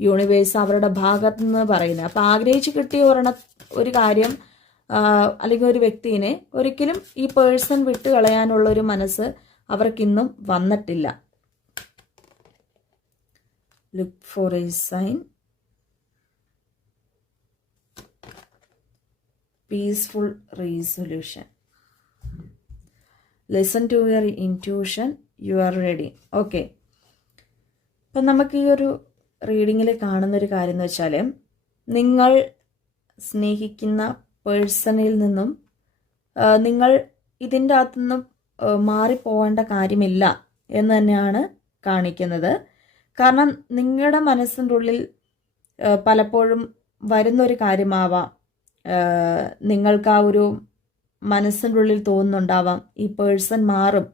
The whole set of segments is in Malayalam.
യൂണിവേഴ്സ് അവരുടെ ഭാഗത്ത് നിന്ന് പറയുന്നത്. അപ്പോൾ ആഗ്രഹിച്ച് കിട്ടിയ ഒരു കാര്യം അല്ലെങ്കിൽ ഒരു വ്യക്തിനെ ഒരിക്കലും ഈ പേഴ്സൺ വിട്ട് കളയാനുള്ളൊരു മനസ്സ് അവർക്കിന്നും വന്നിട്ടില്ല. Look for a sign. Peaceful resolution. Listen to your intuition. You are ready. Okay, അപ്പം നമുക്ക് ഈ ഒരു റീഡിങ്ങിൽ കാണുന്നൊരു കാര്യം എന്ന് വെച്ചാൽ, നിങ്ങൾ സ്നേഹിക്കുന്ന പേഴ്സണിൽ നിന്നും നിങ്ങൾ ഇതിൻ്റെ അകത്തുനിന്നും മാറിപ്പോവേണ്ട കാര്യമില്ല എന്ന് തന്നെയാണ് കാണിക്കുന്നത്. കാരണം നിങ്ങളുടെ മനസ്സിൻ്റെ ഉള്ളിൽ പലപ്പോഴും വരുന്നൊരു കാര്യമാവാം, നിങ്ങൾക്ക് ആ ഒരു മനസ്സിൻ്റെ ഉള്ളിൽ തോന്നുന്നുണ്ടാവാം ഈ പേഴ്സൺ മാറും,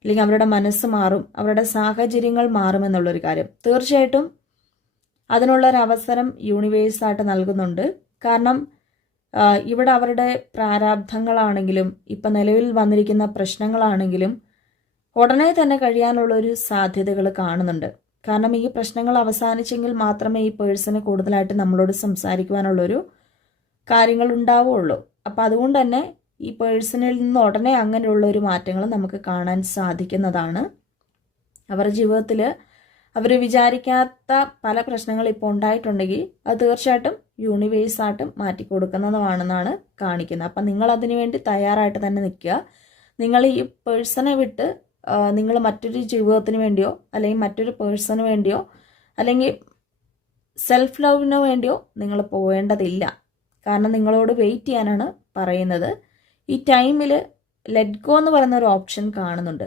അല്ലെങ്കിൽ അവരുടെ മനസ്സ് മാറും, അവരുടെ സാഹചര്യങ്ങൾ മാറുമെന്നുള്ളൊരു കാര്യം. തീർച്ചയായിട്ടും അതിനുള്ളൊരവസരം യൂണിവേഴ്സായിട്ട് നൽകുന്നുണ്ട്. കാരണം ഇവിടെ അവരുടെ പ്രാരാബ്ധങ്ങളാണെങ്കിലും ഇപ്പം നിലവിൽ വന്നിരിക്കുന്ന പ്രശ്നങ്ങളാണെങ്കിലും ഉടനെ തന്നെ കഴിയാനുള്ളൊരു സാധ്യതകൾ കാണുന്നുണ്ട്. കാരണം ഈ പ്രശ്നങ്ങൾ അവസാനിച്ചെങ്കിൽ മാത്രമേ ഈ പേഴ്സണ് കൂടുതലായിട്ട് നമ്മളോട് സംസാരിക്കുവാനുള്ളൊരു കാര്യങ്ങൾ ഉണ്ടാവുകയുള്ളൂ. അപ്പം അതുകൊണ്ട് തന്നെ ഈ പേഴ്സണിൽ നിന്ന് ഉടനെ അങ്ങനെയുള്ളൊരു മാറ്റങ്ങൾ നമുക്ക് കാണാൻ സാധിക്കുന്നതാണ്. അവരുടെ ജീവിതത്തിൽ അവർ വിചാരിക്കാത്ത പല പ്രശ്നങ്ങൾ ഇപ്പോൾ ഉണ്ടായിട്ടുണ്ടെങ്കിൽ അത് തീർച്ചയായിട്ടും യൂണിവേഴ്സായിട്ടും മാറ്റിക്കൊടുക്കുന്നതുമാണെന്നാണ് കാണിക്കുന്നത്. അപ്പം നിങ്ങൾ അതിനു വേണ്ടി തയ്യാറായിട്ട് തന്നെ നിൽക്കുക. നിങ്ങൾ ഈ പേഴ്സണെ വിട്ട് നിങ്ങൾ മറ്റൊരു ജീവിതത്തിന് വേണ്ടിയോ അല്ലെങ്കിൽ മറ്റൊരു പേഴ്സണിന് വേണ്ടിയോ അല്ലെങ്കിൽ സെൽഫ് ലവിന് വേണ്ടിയോ നിങ്ങൾ പോവേണ്ടതില്ല. കാരണം നിങ്ങളോട് വെയിറ്റ് ചെയ്യാനാണ് പറയുന്നത്. ഈ ടൈമിൽ ലെറ്റ് ഗോ എന്ന് പറയുന്ന ഒരു ഓപ്ഷൻ കാണുന്നുണ്ട്.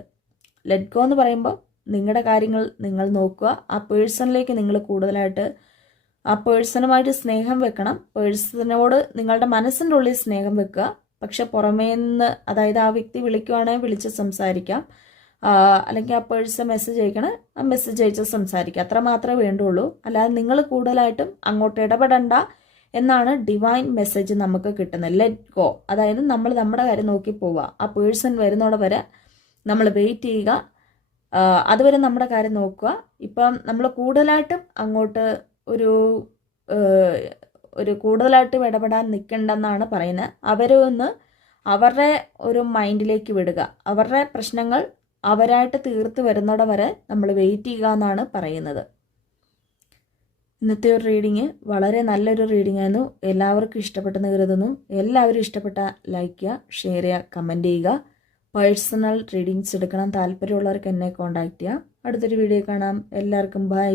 ലെറ്റ് ഗോ എന്ന് പറയുമ്പോൾ നിങ്ങളുടെ കാര്യങ്ങൾ നിങ്ങൾ നോക്കുക. ആ പേഴ്സണിലേക്ക് നിങ്ങൾ കൂടുതലായിട്ട് ആ പേഴ്സണുമായിട്ട് സ്നേഹം വെക്കണം. പേഴ്സണോട് നിങ്ങളുടെ മനസ്സിൻ്റെ ഉള്ളിൽ സ്നേഹം വെക്കുക. പക്ഷെ പുറമേ നിന്ന്, അതായത് ആ വ്യക്തി വിളിക്കുവാണെങ്കിൽ വിളിച്ച് സംസാരിക്കാം, അല്ലെങ്കിൽ ആ പേഴ്സൺ മെസ്സേജ് അയക്കണേ ആ മെസ്സേജ് അയച്ച് സംസാരിക്കുക. അത്ര മാത്രമേ വേണ്ടുള്ളൂ. അല്ലാതെ നിങ്ങൾ കൂടുതലായിട്ടും അങ്ങോട്ട് ഇടപെടണ്ട എന്നാണ് ഡിവൈൻ മെസ്സേജ് നമുക്ക് കിട്ടുന്നത്. ലെറ്റ് ഗോ, അതായത് നമ്മൾ നമ്മുടെ കാര്യം നോക്കി പോവുക. ആ പേഴ്സൺ വരുന്നോടെ വരെ നമ്മൾ വെയിറ്റ് ചെയ്യുക. അതുവരെ നമ്മുടെ കാര്യം നോക്കുക. ഇപ്പം നമ്മൾ കൂടുതലായിട്ടും അങ്ങോട്ട് ഒരു കൂടുതലായിട്ടും ഇടപെടാൻ നിൽക്കണ്ടെന്നാണ് പറയുന്നത്. അവരെ ഒന്ന് അവരുടെ ഒരു മൈൻഡിലേക്ക് വിടുക. അവരുടെ പ്രശ്നങ്ങൾ അവരായിട്ട് തീർത്ത് വരുന്നോടെ വരെ നമ്മൾ വെയിറ്റ് ചെയ്യുക എന്നാണ് പറയുന്നത്. ഇന്നത്തെ ഒരു റീഡിങ് വളരെ നല്ലൊരു റീഡിംഗ് ആയിരുന്നു. എല്ലാവർക്കും ഇഷ്ടപ്പെട്ടെന്ന് കരുതുന്നു. എല്ലാവരും ഇഷ്ടപ്പെട്ട ലൈക്ക് ചെയ്യുക, ഷെയർ ചെയ്യുക, കമൻറ്റ് ചെയ്യുക. പേഴ്സണൽ റീഡിങ്സ് എടുക്കണം താല്പര്യമുള്ളവർക്ക് എന്നെ കോൺടാക്റ്റ് ചെയ്യാം. അടുത്തൊരു വീഡിയോ കാണാം. എല്ലാവർക്കും ബൈ.